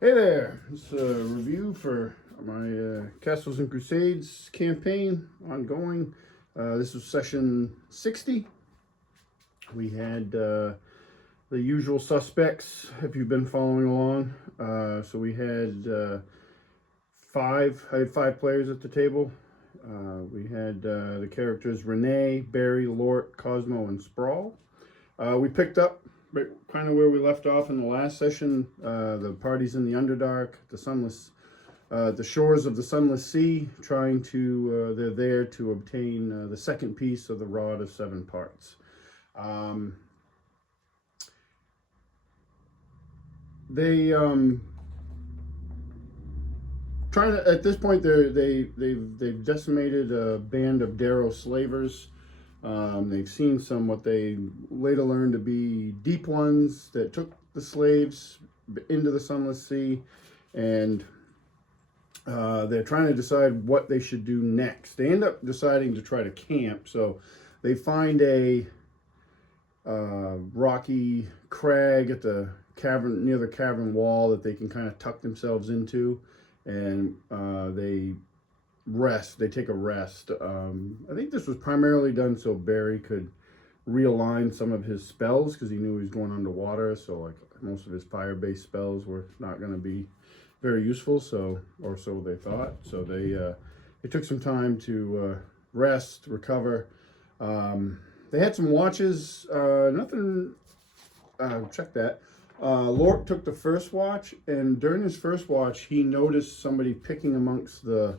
Hey there, this is a review for my Castles and Crusades campaign ongoing. This was session 60. We had the usual suspects if you've been following along. So we had I had five players at the table. We had the characters Renee, Barry, Lort, Cosmo, and Sprawl. We picked up kind of where we left off in the last session. The party's in the Underdark, the shores of the Sunless Sea, trying to, they're there to obtain the second piece of the Rod of Seven Parts. They trying to, at this point, they've decimated a band of Darrow slavers. They've seen some what they later learned to be deep ones that took the slaves into the Sunless Sea, and they're trying to decide what they should do next. They end up deciding to try to camp, so they find a rocky crag at the cavern, near the cavern wall, that they can kind of tuck themselves into, and they rest. They take a rest. I think this was primarily done so Barry could realign some of his spells, because he knew he was going underwater, so like most of his fire-based spells were not going to be very useful, so, or so they thought. So they took some time to rest, recover. They had some watches. Nothing. Check that. Lort took the first watch, and during his first watch, he noticed somebody picking amongst the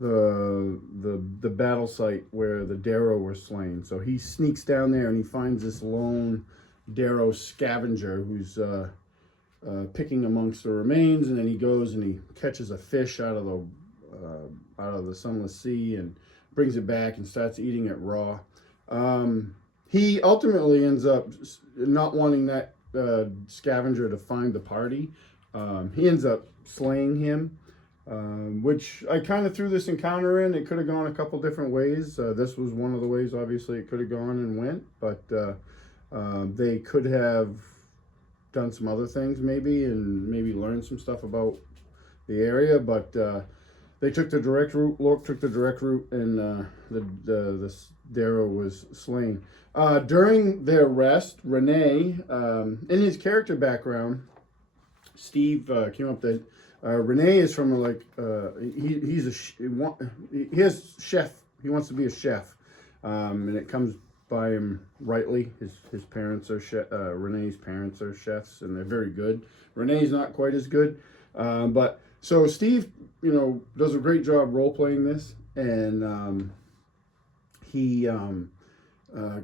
battle site where the Darrow were slain. So he sneaks down there and he finds this lone Darrow scavenger who's picking amongst the remains, and then he goes and he catches a fish out of the Sunless Sea and brings it back and starts eating it raw. He ultimately ends up not wanting that scavenger to find the party. He ends up slaying him, which I kind of threw this encounter in. It could have gone a couple different ways. This was one of the ways, obviously, it could have gone and went, but they could have done some other things maybe, and maybe learned some stuff about the area, but they took the direct route. Lork took the direct route, and the Darrow was slain. During their rest, Renee, in his character background, Steve came up that Renee is from he has chef. He wants to be a chef, and it comes by him rightly. His parents are Renee's parents are chefs, and they're very good. Renee's not quite as good, but so Steve, does a great job role playing this, and he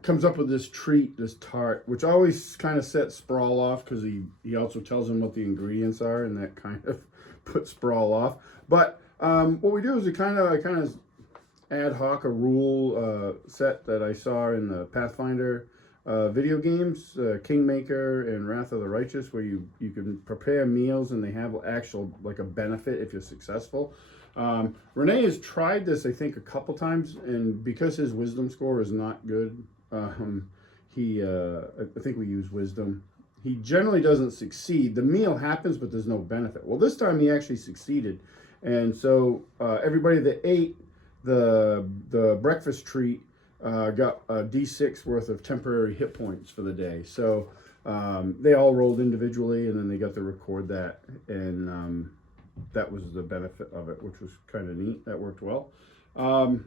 comes up with this treat, this tart, which always kind of sets Sprawl off, because he also tells him what the ingredients are, and that kind of puts Sprawl off. But what we do is we kind of ad hoc a rule set that I saw in the Pathfinder video games, Kingmaker and Wrath of the Righteous, where you can prepare meals and they have actual, like, a benefit if you're successful. Renee has tried this, I think, a couple times, and because his wisdom score is not good, I think we use wisdom, he generally doesn't succeed. The meal happens, but there's no benefit. Well, this time he actually succeeded, and so everybody that ate the breakfast treat got a D6 worth of temporary hit points for the day. So they all rolled individually, and then they got to record that, and that was the benefit of it, which was kind of neat. That worked well. Then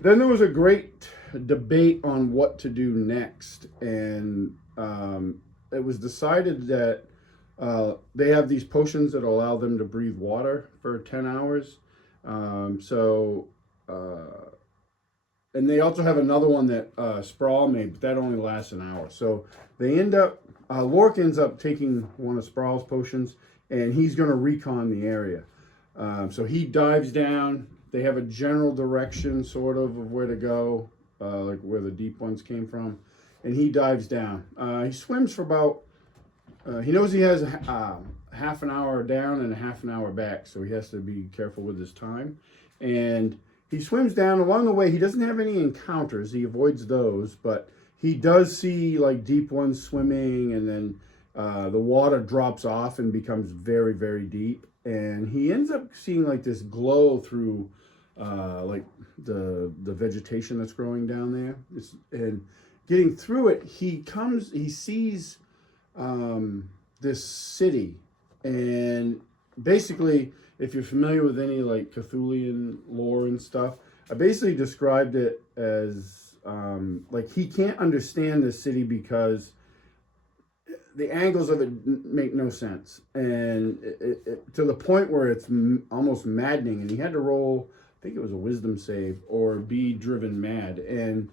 there was a great debate on what to do next, and it was decided that they have these potions that allow them to breathe water for 10 hours. And they also have another one that Sprawl made, but that only lasts an hour. So they end up, Lork ends up taking one of Sprawl's potions, and he's going to recon the area. So he dives down. They have a general direction, sort of where to go, like where the deep ones came from. And he dives down. He swims for about, he knows he has half an hour down and a half an hour back, so he has to be careful with his time. And he swims down. Along the way, he doesn't have any encounters. He avoids those, but he does see, like, deep ones swimming, and then the water drops off and becomes very, very deep. And he ends up seeing like this glow through like the vegetation that's growing down there. And getting through it, he sees this city. And basically, if you're familiar with any like Cthulhian lore and stuff, I basically described it as like he can't understand this city because the angles of it make no sense, and to the point where it's almost maddening. And he had to roll, I think it was a wisdom save, or be driven mad. And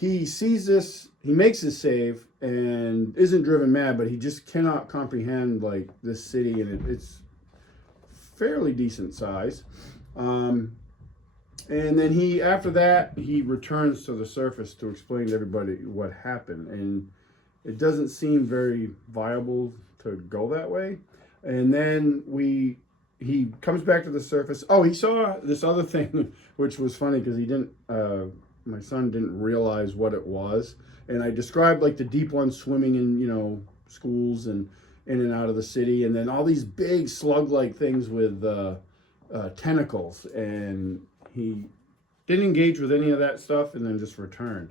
he sees this, he makes his save, and isn't driven mad, but he just cannot comprehend like this city, and it's fairly decent size. And then after that, he returns to the surface to explain to everybody what happened. And it doesn't seem very viable to go that way. And then he comes back to the surface. Oh, he saw this other thing, which was funny because my son didn't realize what it was. And I described like the deep ones swimming in, schools and in and out of the city. And then all these big slug-like things with tentacles. And he didn't engage with any of that stuff and then just returned.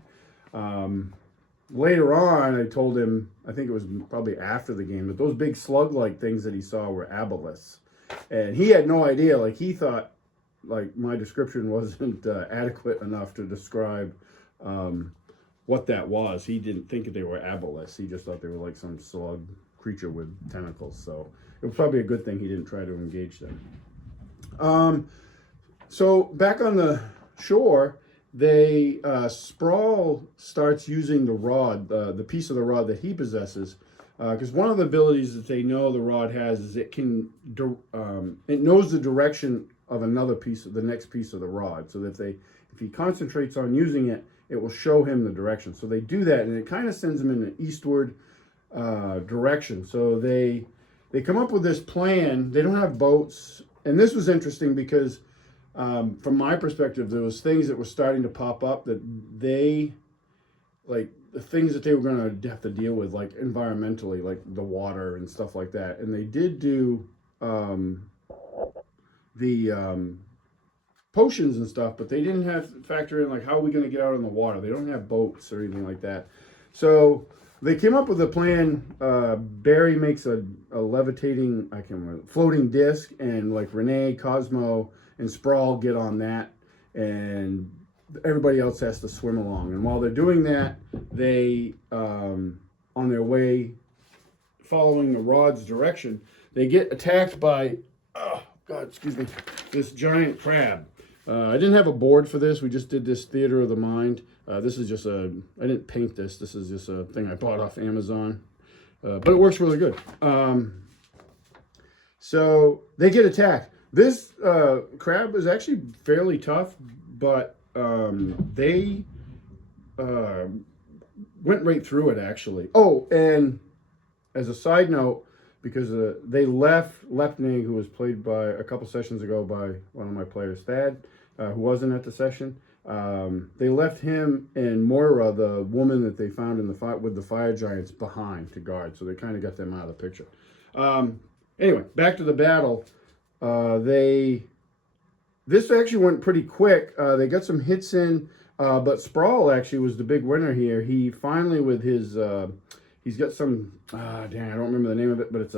Later on, I told him, I think it was probably after the game, that those big slug-like things that he saw were aboleths. And he had no idea. Like, he thought, like, my description wasn't adequate enough to describe what that was. He didn't think that they were aboleths. He just thought they were like some slug creature with tentacles. So it was probably a good thing he didn't try to engage them. So back on the shore, Sprawl starts using the rod, the piece of the rod that he possesses, because one of the abilities that they know the rod has is it knows the direction of another piece, of the next piece of the rod. So that if he concentrates on using it, it will show him the direction. So they do that, and it kind of sends him in an eastward direction. So they come up with this plan. They don't have boats, and this was interesting because from my perspective, there was things that were starting to pop up that the things that they were going to have to deal with, like environmentally, like the water and stuff like that. And they did do the potions and stuff, but they didn't have to factor in like, how are we going to get out on the water? They don't have boats or anything like that. So they came up with a plan. Barry makes a levitating, floating disc, and like Renee, Cosmo, and Sprawl get on that, and everybody else has to swim along. And while they're doing that, they, on their way, following the rod's direction, they get attacked by, this giant crab. I didn't have a board for this. We just did this theater of the mind. This is just I didn't paint this. This is just a thing I bought off Amazon. But it works really good. So they get attacked. This crab is actually fairly tough, but they went right through it, actually. Oh, and as a side note, because they left Lepnig, who was played by a couple sessions ago by one of my players, Thad, who wasn't at the session. They left him and Moira, the woman that they found in with the fire giants, behind to guard. So they kind of got them out of the picture. Anyway, back to the battle. This actually went pretty quick. They got some hits in, but Sprawl actually was the big winner here. He finally, with his, he's got some, I don't remember the name of it, but it's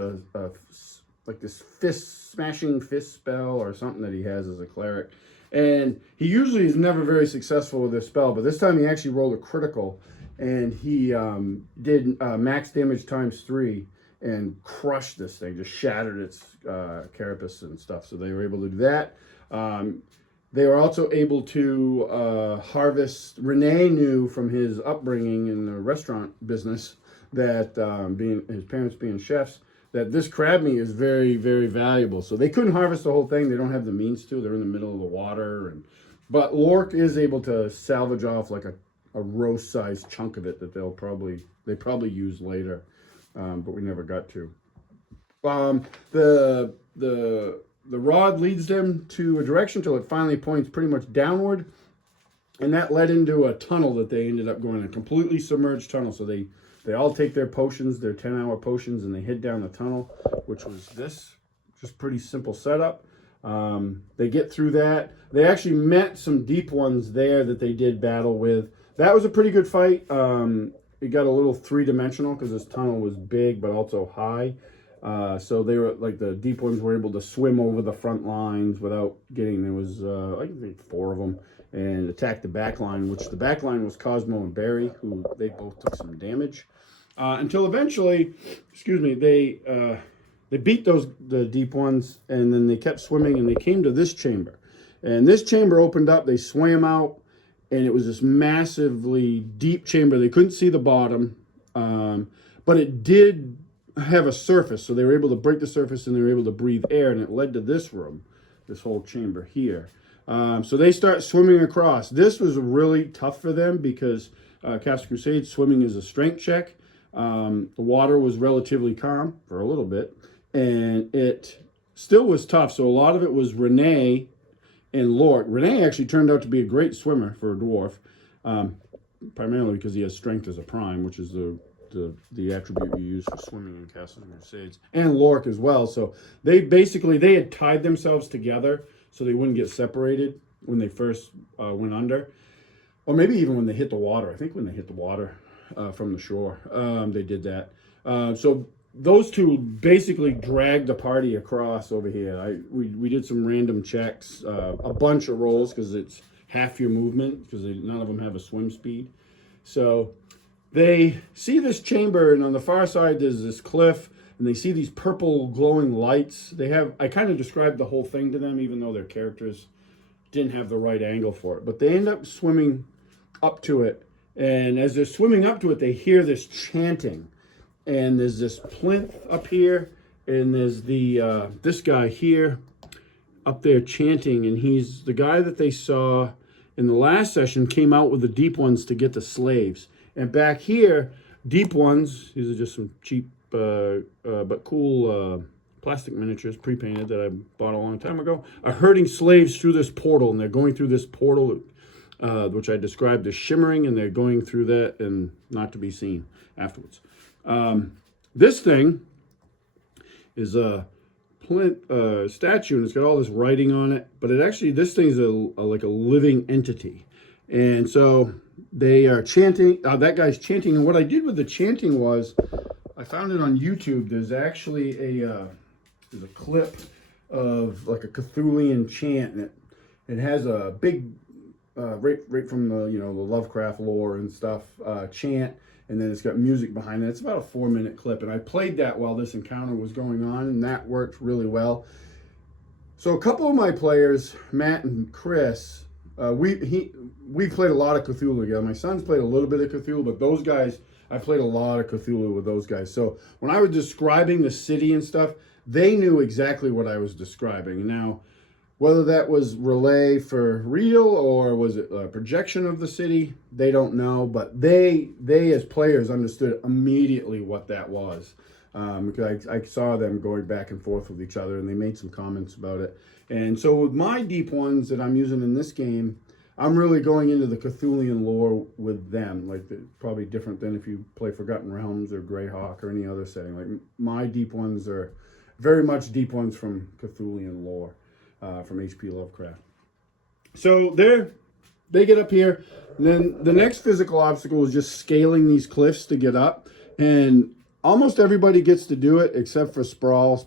like this smashing fist spell or something that he has as a cleric. And he usually is never very successful with this spell, but this time he actually rolled a critical, and he did max damage ×3 and crushed this thing, just shattered its carapace and stuff. So they were able to do that. They were also able to harvest. Renee knew from his upbringing in the restaurant business that his parents being chefs, that this crab meat is very, very valuable. So they couldn't harvest the whole thing. They don't have the means to. They're in the middle of the water. But Lork is able to salvage off like a roast-sized chunk of it that they probably use later, but we never got to. The rod leads them to a direction till it finally points pretty much downward, and that led into a tunnel that they ended up going in, a completely submerged tunnel. So they They all take their potions, their 10-hour potions, and they head down the tunnel, which was this. Just pretty simple setup. They get through that. They actually met some deep ones there that they did battle with. That was a pretty good fight. It got a little three-dimensional because this tunnel was big but also high. So they were like the deep ones were able to swim over the front lines without getting. There was I think 4 of them, and attack the back line, which the back line was Cosmo and Barry, who they both took some damage until eventually, excuse me, they beat the deep ones, and then they kept swimming, and they came to this chamber, and this chamber opened up. They swam out, and it was this massively deep chamber. They couldn't see the bottom, but it did have a surface, so they were able to break the surface and they were able to breathe air, and it led to this room, this whole chamber here. So they start swimming across. This was really tough for them because Castle Crusades swimming is a strength check. The water was relatively calm for a little bit, and it still was tough. So a lot of it was Renee and Lork. Renee actually turned out to be a great swimmer for a dwarf, primarily because he has strength as a prime, which is the attribute you use for swimming in Castle Crusades, and Lork as well. So they had tied themselves together so they wouldn't get separated when they first went under, or maybe even when they hit the water. I think when they hit the water from the shore, they did that. So those two basically dragged the party across over here. We did some random checks, a bunch of rolls because it's half your movement because none of them have a swim speed. So they see this chamber, and on the far side there's this cliff, and they see these purple glowing lights. I kind of described the whole thing to them, even though their characters didn't have the right angle for it. But they end up swimming up to it, and as they're swimming up to it, they hear this chanting. And there's this plinth up here, and there's this guy here up there chanting, and he's the guy that they saw in the last session came out with the deep ones to get the slaves. And back here, deep ones, these are just some cheap but cool plastic miniatures, pre-painted, that I bought a long time ago, are herding slaves through this portal, and they're going through this portal, which I described as shimmering, and they're going through that and not to be seen afterwards. This thing is a statue, and it's got all this writing on it, but this thing is like a living entity. And so they are chanting, that guy's chanting, and what I did with the chanting was, I found it on YouTube. There's actually there's a clip of like a Cthulhian chant, and it has a big, right from the the Lovecraft lore and stuff, chant, and then it's got music behind it. It's about a 4-minute clip, and I played that while this encounter was going on, and that worked really well. So a couple of my players, Matt and Chris, we played a lot of Cthulhu together. My son's played a little bit of Cthulhu, but those guys, I played a lot of Cthulhu with those guys. So when I was describing the city and stuff, they knew exactly what I was describing. Now, whether that was relay for real or was it a projection of the city, they don't know. But they as players understood immediately what that was. Because I saw them going back and forth with each other, and they made some comments about it. And so with my deep ones that I'm using in this game, I'm really going into the Cthulhian lore with them. Like, probably different than if you play Forgotten Realms or Greyhawk or any other setting. Like, my deep ones are very much deep ones from Cthulhian lore, from H.P. Lovecraft. So they get up here, and then the next physical obstacle is just scaling these cliffs to get up. And almost everybody gets to do it except for Sprawl.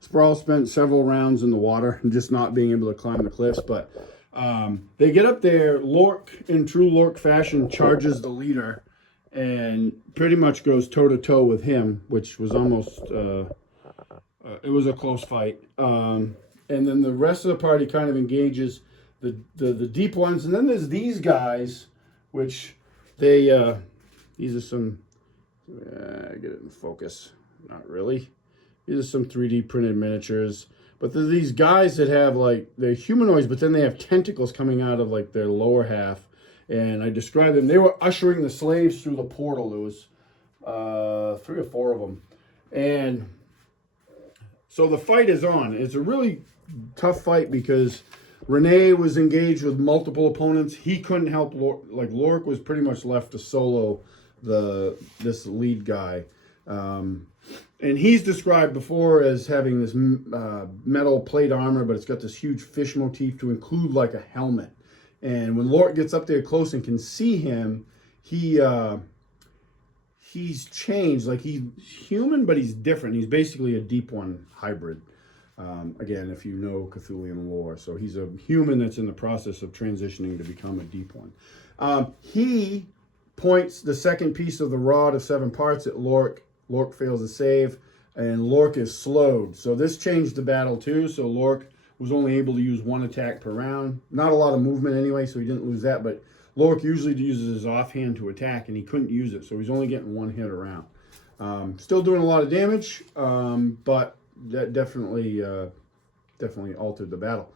Sprawl spent several rounds in the water and just not being able to climb the cliffs. But they get up there. Lork, in true Lork fashion, charges the leader and pretty much goes toe-to-toe with him, which was almost, it was a close fight. And then the rest of the party kind of engages the deep ones. And then there's these guys, which these are some... get it in focus. Not really. These are some 3D printed miniatures. But there's these guys that have, like, they're humanoids, but then they have tentacles coming out of, like, their lower half. And I described them. They were ushering the slaves through the portal. There was 3 or 4 of them. And so the fight is on. It's a really tough fight because Renee was engaged with multiple opponents. He couldn't help Lork. Like, Lork was pretty much left to solo this lead guy. And he's described before as having this metal plate armor, but it's got this huge fish motif to include like a helmet. And when Lork gets up there close and can see him, he's changed. Like, he's human, but he's different. He's basically a Deep One hybrid. Again, if you know Cthulhian lore. So he's a human that's in the process of transitioning to become a Deep One. He points the second piece of the rod of 7 parts at Lork. Lork fails to save, and Lork is slowed. So this changed the battle too. So Lork was only able to use 1 attack per round. Not a lot of movement anyway, so he didn't lose that. But Lork usually uses his offhand to attack, and he couldn't use it. So he's only getting 1 hit a round. Still doing a lot of damage, but that definitely altered the battle.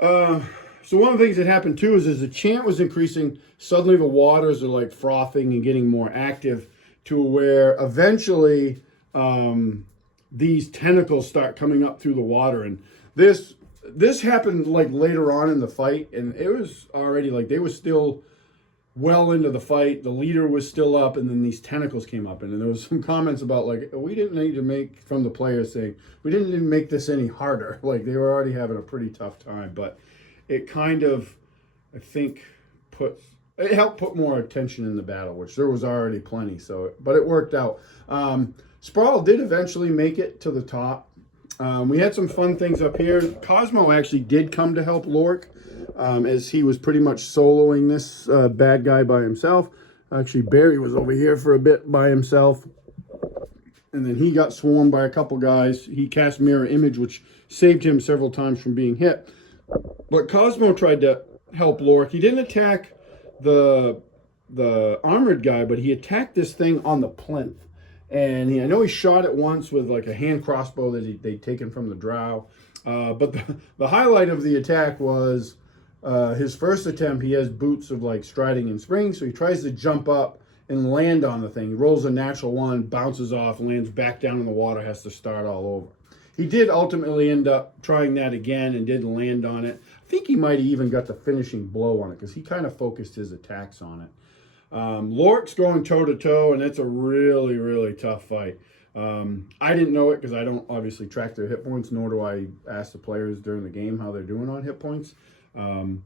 So one of the things that happened too is as the chant was increasing, suddenly the waters are like frothing and getting more active to where eventually these tentacles start coming up through the water. And this happened like later on in the fight, and it was already like they were still well into the fight. The leader was still up, and then these tentacles came up, and there was some comments about like, we didn't need to make, from the players saying, we didn't need to make this any harder. Like, they were already having a pretty tough time, but it kind of, I think, it helped put more attention in the battle, which there was already plenty. So, but it worked out. Sprawl did eventually make it to the top. We had some fun things up here. Cosmo actually did come to help Lork, as he was pretty much soloing this bad guy by himself. Actually, Barry was over here for a bit by himself, and then he got swarmed by a couple guys. He cast Mirror Image, which saved him several times from being hit. But Cosmo tried to help Lork. He didn't attack the armored guy, but he attacked this thing on the plinth. And I know he shot it once with like a hand crossbow that they'd taken from the drow. But the highlight of the attack was his first attempt. He has boots of like striding and spring, so he tries to jump up and land on the thing. He rolls a natural 1, bounces off, lands back down in the water, has to start all over. He did ultimately end up trying that again and did land on it. I think he might have even got the finishing blow on it because he kind of focused his attacks on it. Lork's going toe-to-toe, and it's a really, really tough fight. I didn't know it because I don't obviously track their hit points, nor do I ask the players during the game how they're doing on hit points. By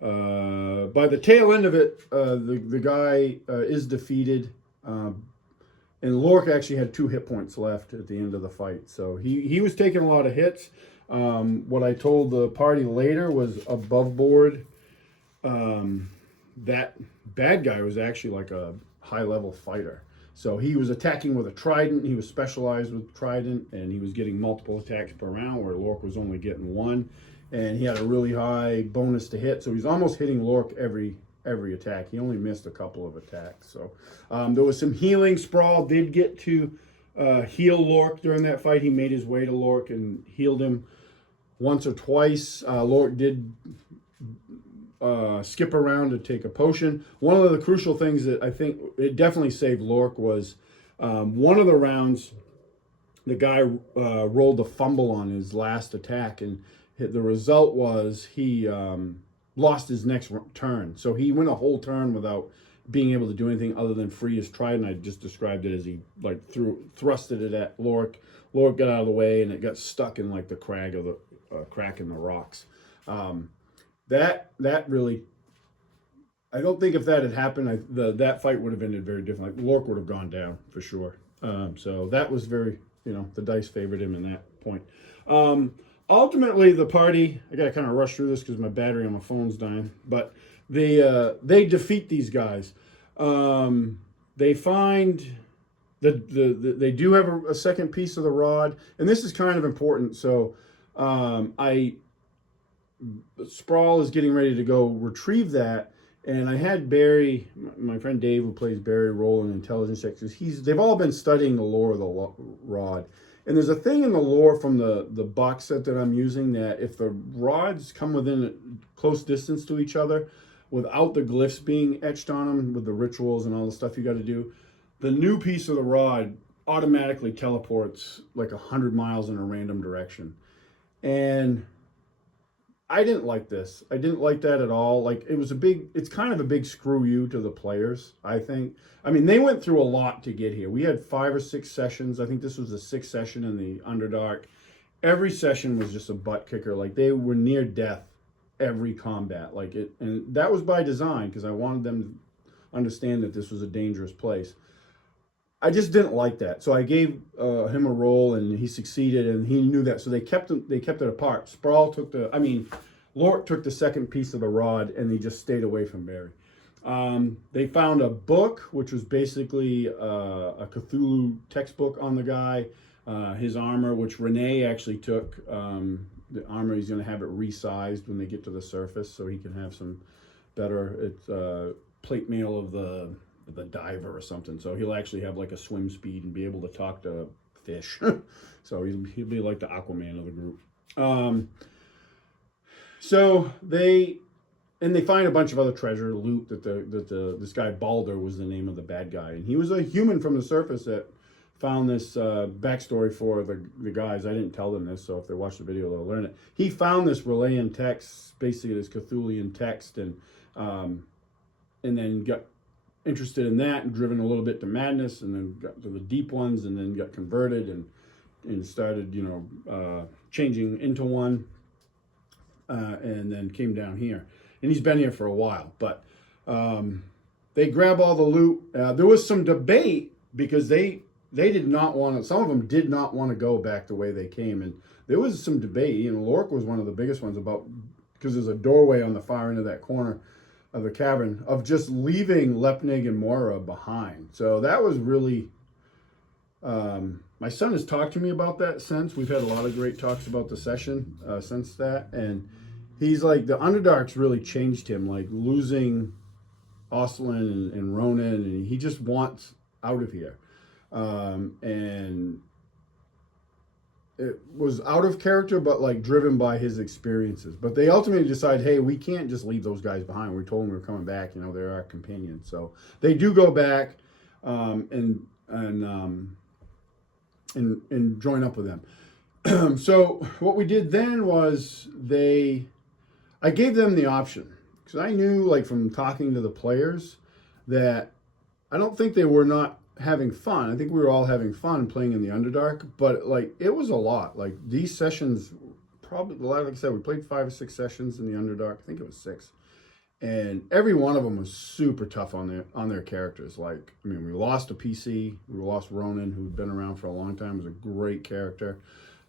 the tail end of it, the guy is defeated, and Lork actually had 2 hit points left at the end of the fight. So he was taking a lot of hits. What I told the party later was above board. That bad guy was actually like a high-level fighter. So he was attacking with a trident. He was specialized with trident, and he was getting multiple attacks per round, where Lork was only getting 1. And he had a really high bonus to hit, so he's almost hitting Lork every attack. He only missed a couple of attacks. So there was some healing. Sprawl did get to heal Lork during that fight. He made his way to Lork and healed him once or twice. Lork did skip around to take a potion. One of the crucial things that I think it definitely saved Lork was one of the rounds, the guy rolled a fumble on his last attack, and the result was he lost his next turn. So he went a whole turn without being able to do anything other than free his trident. I just described it as he like thrusted it at Lork. Lork got out of the way, and it got stuck in like the crack in the rocks. That really, I don't think if that had happened, that fight would have ended very different. Like, Lork would have gone down for sure. So that was very, the dice favored him in that point. Ultimately, the party, I got to kind of rush through this because my battery on my phone's dying, but they defeat these guys. They find they do have a second piece of the rod, and this is kind of important. So Sprawl is getting ready to go retrieve that, and I had Barry, my friend Dave, who plays Barry, roll an intelligence check. They've all been studying the lore of the rod. And there's a thing in the lore from the box set that I'm using that if the rods come within a close distance to each other, without the glyphs being etched on them, with the rituals and all the stuff you got to do, the new piece of the rod automatically teleports like 100 miles in a random direction. And I didn't like this. I didn't like that at all. Like it's kind of a big screw you to the players, I think. I mean, they went through a lot to get here. We had 5 or 6 sessions. I think this was the 6th session in the Underdark. Every session was just a butt kicker. Like they were near death every combat. Like it, and that was by design because I wanted them to understand that this was a dangerous place. I just didn't like that, so I gave him a role, and he succeeded, and he knew that. So they kept it apart. Sprawl took Lork took the second piece of the rod, and he just stayed away from Barry. They found a book, which was basically a Cthulhu textbook on the guy. His armor, which Renee actually took. The armor, he's going to have it resized when they get to the surface, so he can have some better plate mail of the diver or something. So he'll actually have like a swim speed and be able to talk to fish. So he'll be like the Aquaman of the group. So they find a bunch of other treasure loot that this guy Balder was the name of the bad guy, and he was a human from the surface that found this backstory for the guys. I didn't tell them this, so if they watch the video, they'll learn it. He found this Relayan text, basically this Cthulian text, and then got interested in that and driven a little bit to madness, and then got to the deep ones, and then got converted and started, changing into one, and then came down here. And he's been here for a while, but they grab all the loot. There was some debate because they did not want to, some of them did not want to go back the way they came. And there was some debate, Lork was one of the biggest ones about, because there's a doorway on the far end of that corner of the cavern, of just leaving Lepnig and Moira behind. So that was really, my son has talked to me about that since. We've had a lot of great talks about the session since that. And he's like, the Underdarks really changed him, like losing Oslin and Ronan, and he just wants out of here. And it was out of character, but like driven by his experiences. But they ultimately decide, hey, we can't just leave those guys behind. We told them we were coming back. They're our companions. So they do go back and join up with them. So what we did then was I gave them the option, because I knew, like, from talking to the players, that I don't think they were not having fun. I think we were all having fun playing in the Underdark, but like it was a lot. Like these sessions, probably, like I said, we played 5 or 6 sessions in the Underdark. I think it was 6, and every one of them was super tough on their characters. Like, I mean, we lost a PC. We lost Ronan, who'd been around for a long time, was a great character.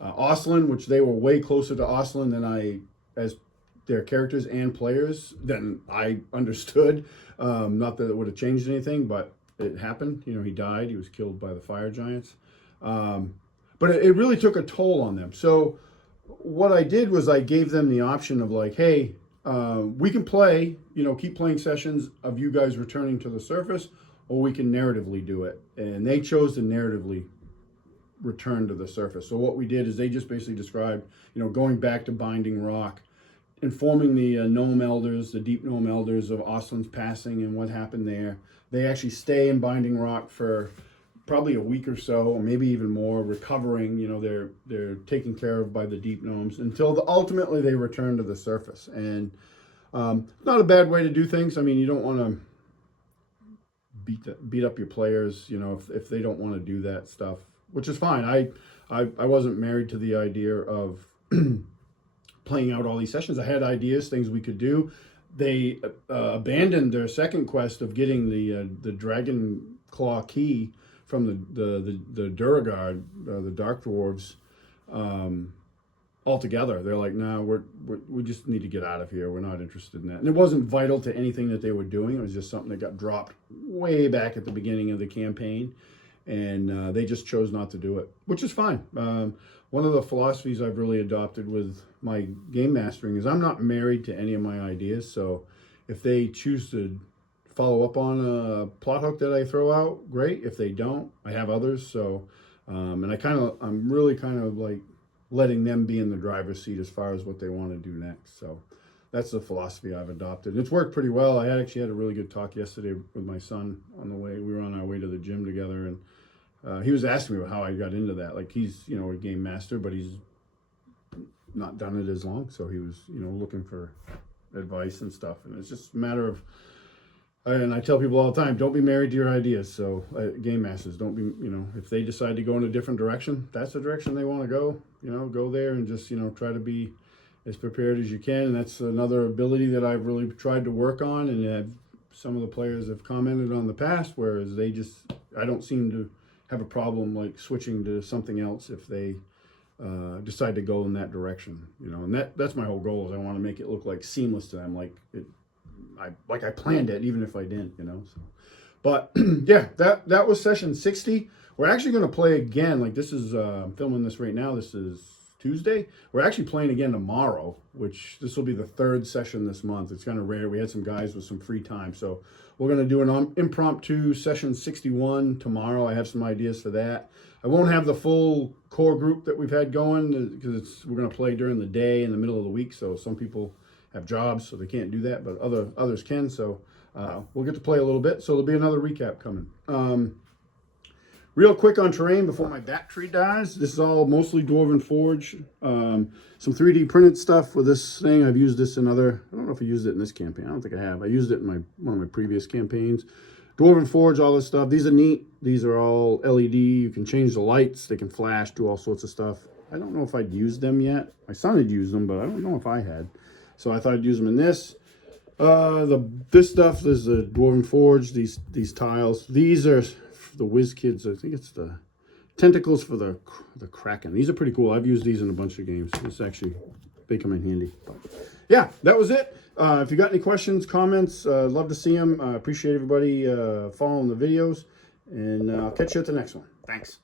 Oslin, which they were way closer to Oslin than as their characters and players, than I understood. Not that it would have changed anything, but it happened. He died. He was killed by the fire giants. But it really took a toll on them. So what I did was I gave them the option of like, hey, we can play, keep playing sessions of you guys returning to the surface, or we can narratively do it. And they chose to narratively return to the surface. So what we did is they just basically described, going back to Binding Rock, informing the Gnome Elders, the Deep Gnome Elders, of Oslin's passing and what happened there. They actually stay in Binding Rock for probably a week or so, or maybe even more, recovering. They're taken care of by the Deep Gnomes until ultimately they return to the surface. And not a bad way to do things. I mean, you don't want to beat up your players, if they don't want to do that stuff, which is fine. I wasn't married to the idea of playing out all these sessions. I had ideas, things we could do. They abandoned their second quest of getting the Dragon Claw key from the Duragard, the Dark Dwarves, altogether. They're like, no, we just need to get out of here. We're not interested in that. And it wasn't vital to anything that they were doing. It was just something that got dropped way back at the beginning of the campaign, and they just chose not to do it, which is fine. One of the philosophies I've really adopted with my game mastering is I'm not married to any of my ideas. So if they choose to follow up on a plot hook that I throw out, great. If they don't, I have others. So, and I'm really kind of like letting them be in the driver's seat as far as what they want to do next. So that's the philosophy I've adopted. And it's worked pretty well. I actually had a really good talk yesterday with my son on the way. We were on our way to the gym together, and he was asking me about how I got into that. Like, he's, a game master, but he's not done it as long, so he was, you know, looking for advice and stuff. And it's just a matter of, and I tell people all the time, don't be married to your ideas. So game masters, don't be, you know, if they decide to go in a different direction, that's the direction they want to go. You know, go there and just, you know, try to be as prepared as you can. And that's another ability that I've really tried to work on. And some of the players have commented on the past, whereas they just, I don't seem to have a problem like switching to something else if they decide to go in that direction, you know. And that's my whole goal, is I want to make it look like seamless to them, like I planned it, even if I didn't, you know. So, but yeah, that was session 60. We're actually going to play again. Like, this is I'm filming this right now. This is Tuesday. We're actually playing again tomorrow, which this will be the 3rd session this month. It's kind of rare. We had some guys with some free time, so we're going to do an impromptu session 61 tomorrow. I have some ideas for that. I won't have the full core group that we've had going, because we're going to play during the day in the middle of the week, so some people have jobs, so they can't do that, but others can. So we'll get to play a little bit. So there'll be another recap coming. Real quick on terrain before my battery dies. This is all mostly Dwarven Forge. Some 3D printed stuff with this thing. I've used this in other, I don't know if I used it in this campaign. I don't think I have. I used it in one of my previous campaigns. Dwarven Forge, all this stuff. These are neat. These are all LED. You can change the lights. They can flash, do all sorts of stuff. I don't know if I'd used them yet. My son had used them, but I don't know if I had. So I thought I'd use them in this. This stuff is the Dwarven Forge, these tiles. These are the Whiz Kids. I think it's the tentacles for the Kraken. These are pretty cool. I've used these in a bunch of games. It's actually, they come in handy. But yeah, that was it. If you got any questions, comments, love to see them. I appreciate everybody following the videos. And I'll catch you at the next one. Thanks.